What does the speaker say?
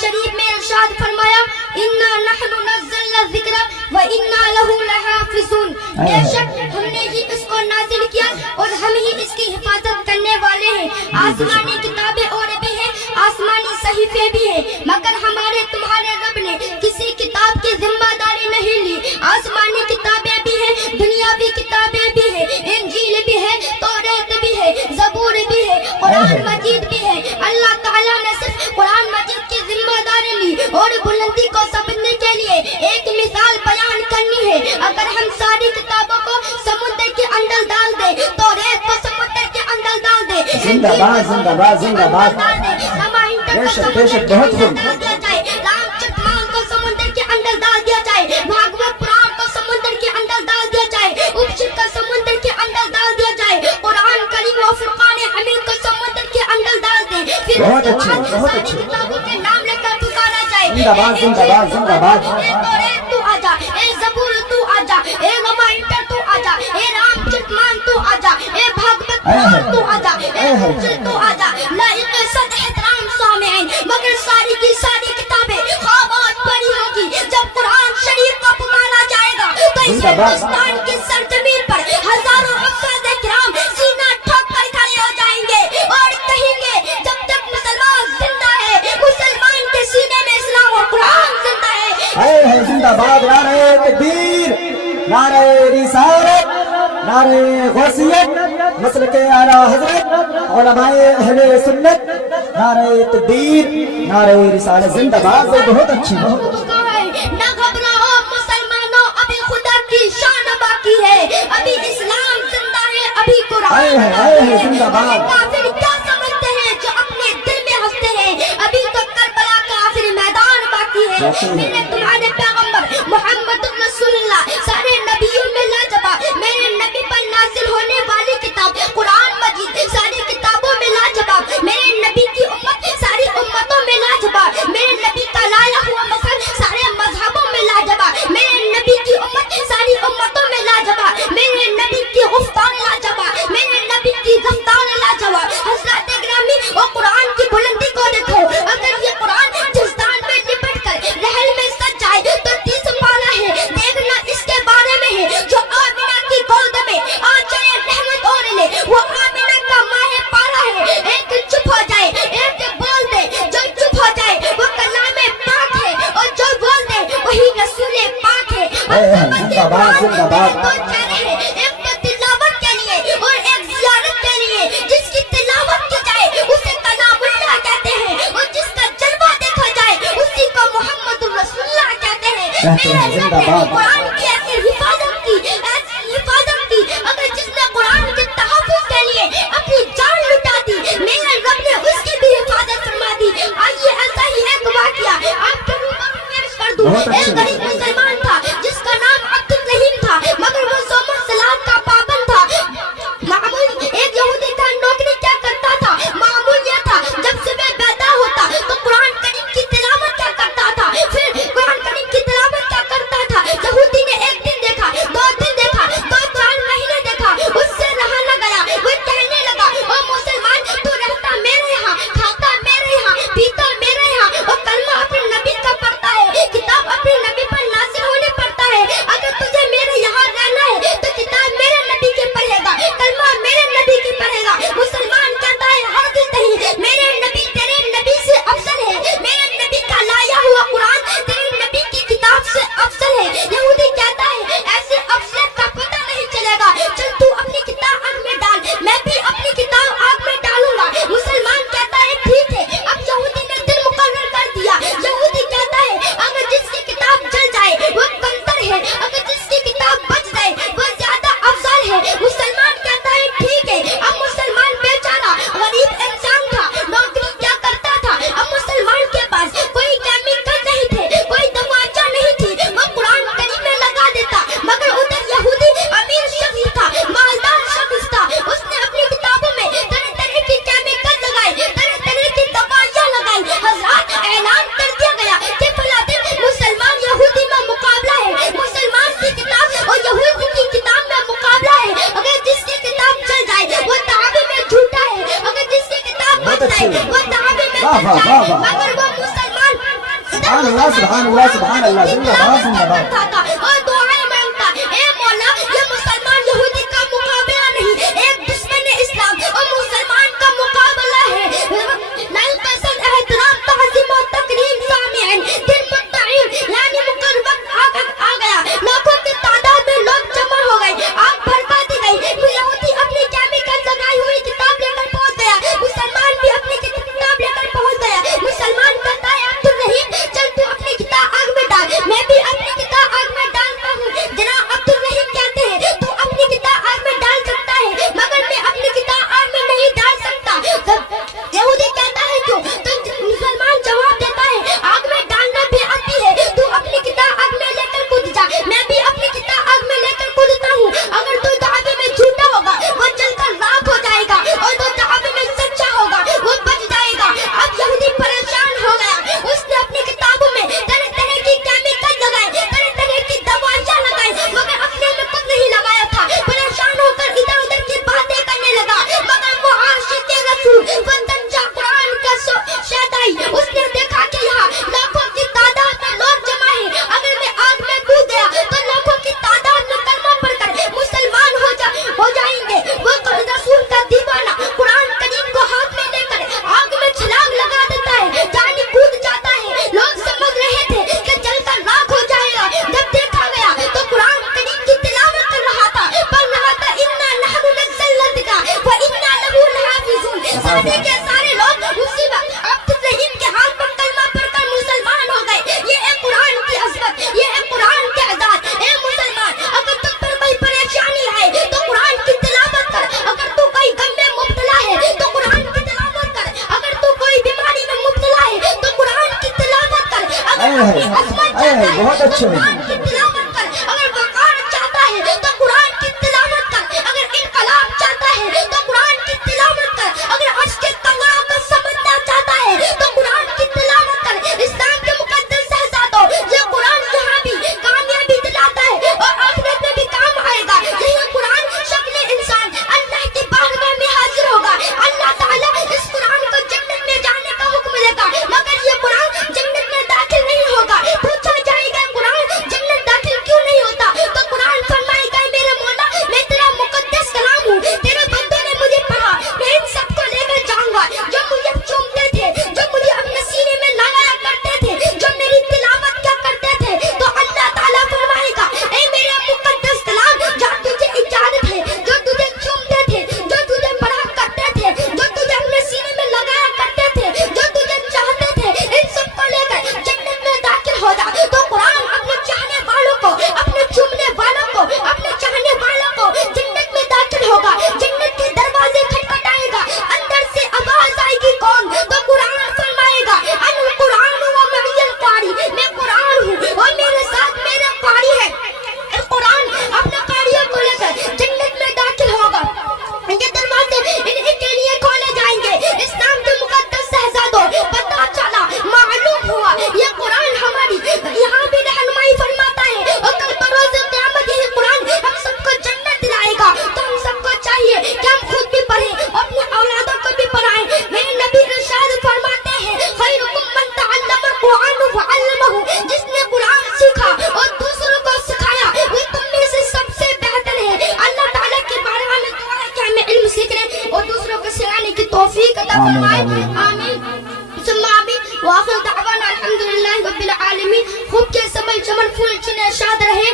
شریف میں ارشاد فرمایا انا نحن نزلنا الذکر و انا له لحافظون، بے شک ہم نے ہی اس کو نازل کیا اور ہم ہی اس کی حفاظت کرنے والے ہیں۔ آسمانی کتابیں اور بھی ہیں، آسمانی صحیفے بھی ہیں، مگر ہمارے تمہارے رب نے کسی کتاب کی ذمہ داری نہیں لی۔ آسمانی کتابیں بھی ہیں، دنیاوی کتابیں بھی ہیں، انجیل بھی ہے، توریت بھی ہے، زبور بھی ہے، قرآن مجید بھی ہے۔ اللہ تعالیٰ نے صرف قرآن مجید کی ذمہ داری لی اور بلندی کو سمجھنے کے لیے ایک مثال بیان کرنی ہے۔ اگر ہم ساری کتابوں کو سمندر کے اندر ڈال دیں، توریت کو سمندر کے اندر ڈال دیں، زندہ باد زندہ باد زندہ باد، بے شک بہت خوب، رام چرتمان کو سمندر کے اندر ڈال دیا جائے، بھاگوت پران کو سمندر کے اندر ڈال دیا جائے، اپنشد کو سمندر کے اندر ڈال دیا جائے، قرآن کریم و فرقان حمید کو سمندر کے اندر ڈال دیں، پھر بہت اچھے بہت ساری اچھے، کتابوں کے نام لے کر پکارا جائے، زندہ باد زندہ باد زندہ باد، اے توریت تو آجا، اے زبور تو آجا، اے رمائنڈر تو آجا، اے رام چرتمان تو آجا، اے بھاگوت پران تو آجا، اے اپنشد تو آجا۔ لائق صد احترام سامعین، مگر ساری کی ساری کتابیں خوابات پڑی ہوگی۔ جب قرآن شریف کو پکارا جائے گا تو اس ہندوستان کی سرزمین پر ہزاروں حفاظ کرام سینہ ٹھوک کر کھڑے ہو جائیں گے اور کہیں گے جب تک مسلمان زندہ ہے، مسلمان کے سینے میں اسلام اور قرآن زندہ ہے۔ زندہ باد، نعرہ تکبیر، نعرہ رسالت، نعرہ غوثیت، مسلک اعلیٰ حضرت، علماء اہل سنت، نعرہ تکبیر، نعرہ رسالت، زندہ باد، بہت اچھی بہت اچھی۔ نہ گھبراؤ مسلمانوں، ابھی خدا کی شان باقی ہے، ابھی اسلام زندہ ہے، ابھی قرآن ہے زندہ باد۔ کافر کیا سمجھتے ہیں جو اپنے دل میں ہنستے ہیں، ابھی تو کربلا کا آخری میدان باقی ہے۔ میرے تمہارے پیغمبر محمد رسول اللہ سارے نبیوں میں لاجواب، میرے نبی پر نازل ہونے والی کتاب قرآن مجید ساری کتابوں میں لاجواب، میرے نبی کی امت ساری امتوں میں لاجواب، میرے نبی کا لایا ہوا مثل سارے مذہبوں میں لاجواب، میرے نبی کی امت ساری امتوں میں لاجواب، میرے نبی کی گفتار لاجواب، میرے نبی کی رفتار لاجواب۔ حضرات گرامی، وہ قرآن کی بلندی کو دیکھو، اگر یہ قرآن جزدان میں لپٹ کر رحل میں سج جائے تو 30 پارہ ہے، دیکھنا اس کے بارے میں ہے جو آمینہ کی گود میں آ جائے رحمت اور لے، وہ آمینہ کا ماہ پارہ ہے، ایک چپ ہو جائے ایک بول دے، جو چپ ہو جائے وہ کلام پاک ہے اور جو بول دے وہی رسول پاک ہے۔ زندہ باد زندہ باد، دو چہرے ہیں، ایک تو تلاوت کے لیے اور ایک زیارت کے لیے، جس کی تلاوت کی جائے اسے کلام اللہ کہتے ہیں اور جس کا جلوہ دیکھا جائے اسی کو محمد رسول اللہ کہتے ہیں۔ میرے رب نے قرآن کی ایسی حفاظت کی، ایسی حفاظت کی، اگر جس نے قرآن کے تحفظ کے لیے اپنی جان لٹا دی، میرے رب نے اس کی بھی حفاظت فرما دی۔ آئیے ایسا ہی ایک واقعہ آپ کے روبرو پیش کر دوں۔ ایک غریب مسلمان تھا جس کا نام عبد الرحیم تھا، مگر وہ صوم و صلات کا پابند تھا۔ معمول ایک یہودی تھا، نوکری کیا کرتا تھا، معمول یہ تھا جب صبح پیدا ہوتا تو قرآن کریم کی تلاوت کیا کرتا تھا، پھر قرآن کریم کی تلاوت کیا کرتا تھا۔ یہودی نے ایک دن دیکھا، 2 دن دیکھا، 2-4 مہینے دیکھا، اس سے رہا نہ گیا۔ وہ کہنے لگا، او مسلمان، تو رہتا میرے یہاں، کھاتا میرے یہاں، پیتا میرے یہاں، اور کلمہ اپنے نبی کا پڑھتا ہے، کتاب اپنے نبی پر نازل سبحان اللہ سبحان اللہ سبحان اللہ زندہ باد زندہ باد. اور دعائیں مانگتا اے مولا یہ مسلمان یہودی کا مقابلہ نہیں ایک دشمن اسلام اور مسلمان کا مقابلہ ہے. نہیں پسند احترام تعظیم و تکریم سامعین دل مطمئن یعنی مقرر وقت آ گیا لاکھوں کی تعداد میں لوگ جمع ہو گئے آگ بھڑکا دی گئی. یہودی اپنی کیمیکل لگائی ہوئی کتاب لے کر پہنچ گیا مسلمان بھی اپنی کتاب لے کر پہنچ گیا. مسلمان کہتا ہے عبد الرحیم چل تو اپنی کتاب آگ میں ڈال میں بھی اپنی کتاب آگ میں ڈالتا ہوں. جناب عبد الرحیم کہتے ہیں تو اپنی کتاب آگ میں ڈال سکتا ہے مگر میں اپنی کتاب آگ میں نہیں ڈال سکتا. یہودی کہتا ہے کیوں تو مسلمان جواب دیتا ہے آگ میں ڈالنا بھی آتی ہے تو اپنی کتاب آگ میں لے کر کود جا میں بھی اپنی کتاب آگ میں لے کر کودتا ہوں. اگر تو دعوے میں جھوٹا ہوگا وہ جل کر راکھ ہو جائے گا اور تو دعوے میں سچا ہوگا وہ بچ جائے گا. اب یہودی پریشان ہو گیا اس نے اپنی کتابوں میں طرح طرح کی کیمیکل لگائے طرح طرح کی دوائیاں لگائی مگر اپنے میں کچھ نہیں لگایا تھا. پریشان ہو کر ادھر ادھر کی باتیں کرنے لگا مگر وہ عاشق رسول وطن قرآن کا شہدائی اس نے دیکھا کہ یہاں لاکھوں کی تعداد میں لوگ جمع ہیں اگر میں آگ میں کود گیا تو لاکھوں کی تعداد میں کلمہ پڑھ کر مسلمان ہو جائیں گے. وہ رسول کا دیوانہ قرآن کریم کو ہاتھ میں لے کر آگ میں چھلانگ لگا دیتا ہے یعنی کود جاتا ہے. لوگ سمجھ رہے تھے کہ جل کر راکھ ہو جائے گا جب دیکھا گیا تو قرآن کریم کی تلاوت کر رہا تھا پڑھ رہا تھا انا نحن نزلنا الذکر وانا له لحافظون. سارے کے سارے لوگ اسی وقت عبد الرحیم کے ہاتھ پر کلمہ پڑھ کر مسلمان ہو گئے. یہ ہے قرآن کی عظمت یہ ہے قرآن کے اعزاز. اے مسلمان اگر تم پر کوئی پریشانی آئے تو قرآن کی تلاوت کر اگر تو کوئی غم میں مبتلا ہے تو قرآن کی تلاوت کر اگر تو کوئی بیماری میں مبتلا ہے تو قرآن کی تلاوت کر اگر اپنی عظمت چاہتا ہے بہت تو اچھے قرآن کی تلاوت کر اگر وقار چاہتا ہے تو قرآن کی تلاوت کر اگر انقلاب چاہتا ہے تو قرآن کی تلاوت کر اگر عرش کے کنگروں کو سمجھنا چاہتا ہے تو قرآن کی تلاوت کر. اسلام کے مقدس شہزادوں یہ قرآن یہاں بھی کامیابی دلاتا ہے اور آخرت میں بھی کام آئے گا. یہی قرآن شکل انسان اللہ کی بارگاہ میں حاضر ہوگا. اللہ تعالیٰ اس قرآن کو جنت میں جانے کا حکم دے گا مگر یہ قرآن جنت میں داخل نہیں ہوگا. پوچھا جائے گا قرآن جنت داخل کیوں نہیں ہوتا تو قرآن فرمائے گا میرے مولا میں تیرا مقدس کلام ہوں تیرے بندوں نے مجھے پڑھا میں ان سب کو لے کر جاؤں گا جو مجھے چومتے تھے جو مجھے اپنے سینے میں لگایا کرتے تھے جو میری تلاوت کیا کرتے تھے تو اللہ تعالیٰ فرمائے گا اے میرا مقدس کلام جو تجھے اجازت ہے جو تجھے چومتے تھے جو تجھے پڑھا کرتے تھے جو تجھے اپنے سینے میں لگایا کرتے تھے جو تجھے چاہتے تھے ان سب کو لے کر جنت میں داخل ہو جا. تو قرآن اپنے چاہنے والوں کو اپنے چومنے والوں کو اپنے چاہنے والوں کو جنت میں داخل ہوگا. جنت کے دروازے کھٹکھٹائے گا اندر سے آواز آئے گی کون تو قرآن فرمائے گا ان القرآن و معی القاری میں قرآن ہوں اور میرے ساتھ میرا قاری ہے. قرآن اپنے قاریوں کو لے کر جنت میں داخل ہوگا. یہ دروازے انہیں کے لیے کھولے جائیں گے. اسلام کے مقدس شہزادوں پتہ چلا معلوم ہوا یہ قرآن ہماری یہاں بھی رہنمائی فرماتا ہے اور کل بروز قیامت یہ قرآن ہم سب کو جنت دلائے گا. تو ہم سب کو چاہیے کہ ہم خود بھی پڑھیں اور اپنے اولادوں کو بھی پڑھائیں. میرے نبی ارشاد فرماتے ہیں خیرکم من تعلم القرآن وعلمہ جس نے قرآن سیکھا اور دوسروں کو سکھایا وہ تم میں سے سب سے بہتر ہے. اللہ تعالیٰ کے بارگاہ میں دعا ہے کہ ہمیں علم سیکھنے اور دوسروں کو سکھانے کی توفیق عطا فرمائے. آمین ثم آمین. وآخر دعوانا الحمدللہ رب العالمین. خوب کے سمل چمن پھول چنے شاد رہے.